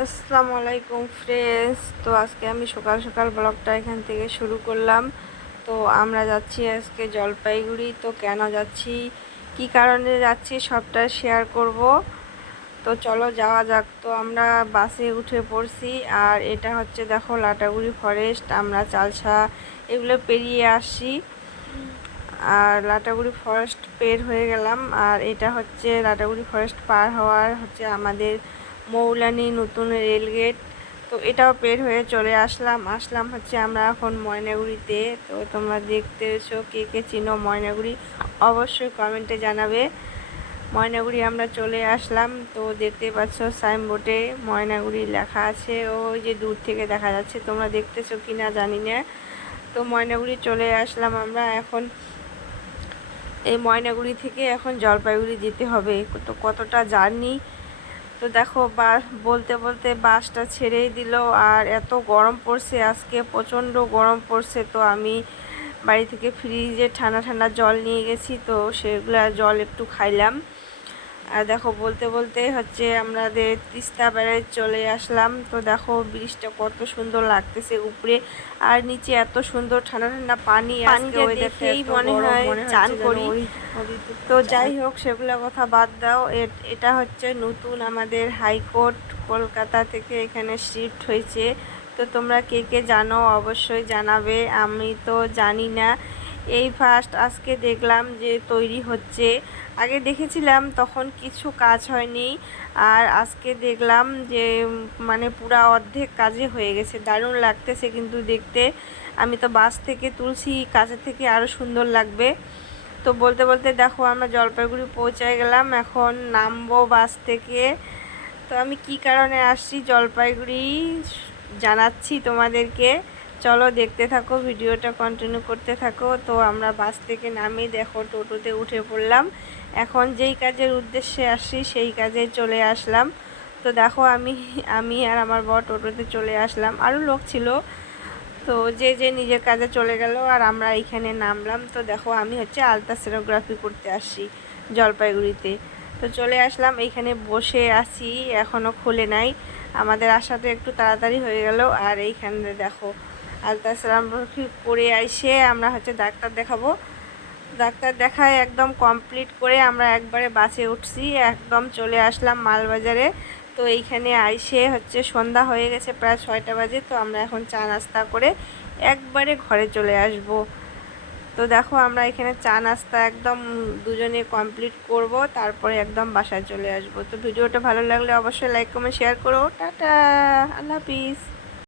আসসালামু আলাইকুম ফ্রেন্ডস তো আজকে আমি সকাল সকাল ব্লগটা এখান থেকে শুরু করলাম। তো আমরা যাচ্ছি আজকে জলপাইগুড়ি। তো কেন যাচ্ছি? কি কারণে যাচ্ছি? সবটা শেয়ার করব। তো চলো যাওয়া যাক। তো আমরা বাসে উঠে পড়ছি। আর এটা হচ্ছে দেখো লাটাগুড়ি ফরেস্ট আমরা চালসা এগুলো পেরিয়ে আসি আর লাটাগুড়ি ফরেস্ট পের হয়ে গেলাম। আর এটা হচ্ছে লাটাগুড়ি ফরেস্ট পার হওয়ার হচ্ছে আমাদের মৌলানি নতুন রেলগেট তো এটাও পের হয়ে চলে আসলাম। আসলাম হচ্ছে আমরা এখন ময়নাগুড়িতে। তো তোমরা দেখতে এসো কে কে চিনো ময়নাগুড়ি, অবশ্যই কমেন্টে জানাবে। ময়নাগুড়ি আমরা চলে আসলাম। তো দেখতে পাচ্ছ সাইনবোর্ডে ময়নাগুড়ি লেখা আছে। ওই যে দূর থেকে দেখা যাচ্ছে। তোমরা দেখতেছো কি না জানি না। তো ময়নাগুড়ি চলে আসলাম আমরা এখন। এই ময়নাগুড়ি থেকে এখন জলপাইগুড়ি যেতে হবে। তো কতটা জার্নি তো দেখো বা বলতে বলতে বাসটা ছেড়েই দিল। আর এত গরম পড়ছে আজকে, প্রচণ্ড গরম পড়ছে। তো আমি বাড়ি থেকে ফ্রিজে ঠান্ডা ঠান্ডা জল নিয়ে গেছি, তো সেগুলো জল একটু খাইলাম। আর দেখো বলতে বলতে হচ্ছে আমাদের তিস্তা ব্যারেজ চলে আসলাম। তো দেখো ব্রিজটা কত সুন্দর লাগতেছে উপরে। আর নিচে এত সুন্দর ঠান্ডা ঠান্ডা পানি দেখেই মনে হয় চান করি। তো যাই হোক সেগুলো কথা বাদ দাও। এটা হচ্ছে নতুন আমাদের হাইকোর্ট কলকাতা থেকে এখানে শিফট হয়েছে। তো তোমরা কে কে জানো অবশ্যই জানাবে। আমি তো জানি না। এই ফার্স্ট আজকে দেখলাম যে তৈরি হচ্ছে। আগে দেখেছিলাম, তখন কিছু কাজ হয়নি। আর আজকে দেখলাম যে মানে পুরা অর্ধেক কাজে হয়ে গেছে। দারুণ লাগতেছে কিন্তু দেখতে। আমি তো বাস থেকে তুলছি কাছে থেকে আরও সুন্দর লাগবে। তো বলতে বলতে দেখো, আমরা জলপাইগুড়ি পৌঁছায় গেলাম, এখন নামবো বাস থেকে। তো আমি কি কারণে আসছি জলপাইগুড়ি, জানাচ্ছি তোমাদেরকে। চলো দেখতে থাকো, ভিডিওটা কন্টিনিউ করতে থাকো। তো আমরা বাস থেকে নামি, দেখো টোটোতে উঠে পড়লাম। এখন যেই কাজের উদ্দেশ্যে আসছি সেই কাজে চলে আসলাম। তো দেখো আমি আমি আর আমার বর টোটোতে চলে আসলাম। আরও লোক ছিল। তো যে যে নিজের কাজে চলে গেল আর আমরা এইখানে নামলাম। তো দেখো আমি হচ্ছে আলট্রাসোনোগ্রাফি করতে আসছি জলপাইগুড়িতে। তো চলে আসলাম, এইখানে বসে আছি এখনও খুলে নাই। আমাদের আসাতে একটু তাড়াতাড়ি হয়ে গেল। আর এইখানে দেখো আলট্রাসোনোগ্রাফি করে এসে আমরা হচ্ছে ডাক্তার দেখাবো। ডাক্তার দেখায় একদম কমপ্লিট করে আমরা একবারে বাসে উঠছি, একদম চলে আসলাম মালবাজারে। তো এইখানে আইসে হচ্ছে সন্ধ্যা হয়ে গেছে, প্রায় ছয়টা বাজে। তো আমরা এখন চা নাস্তা করে একবারে ঘরে চলে আসব। তো দেখো আমরা এখানে চা নাস্তা একদম দুজনে কমপ্লিট করব, তারপরে একদম বাসায় চলে আসব। তো ভিডিওটা ভালো লাগলে অবশ্যই লাইক কমেন্ট শেয়ার করো। টাটা! আল্লাহ হাফিজ!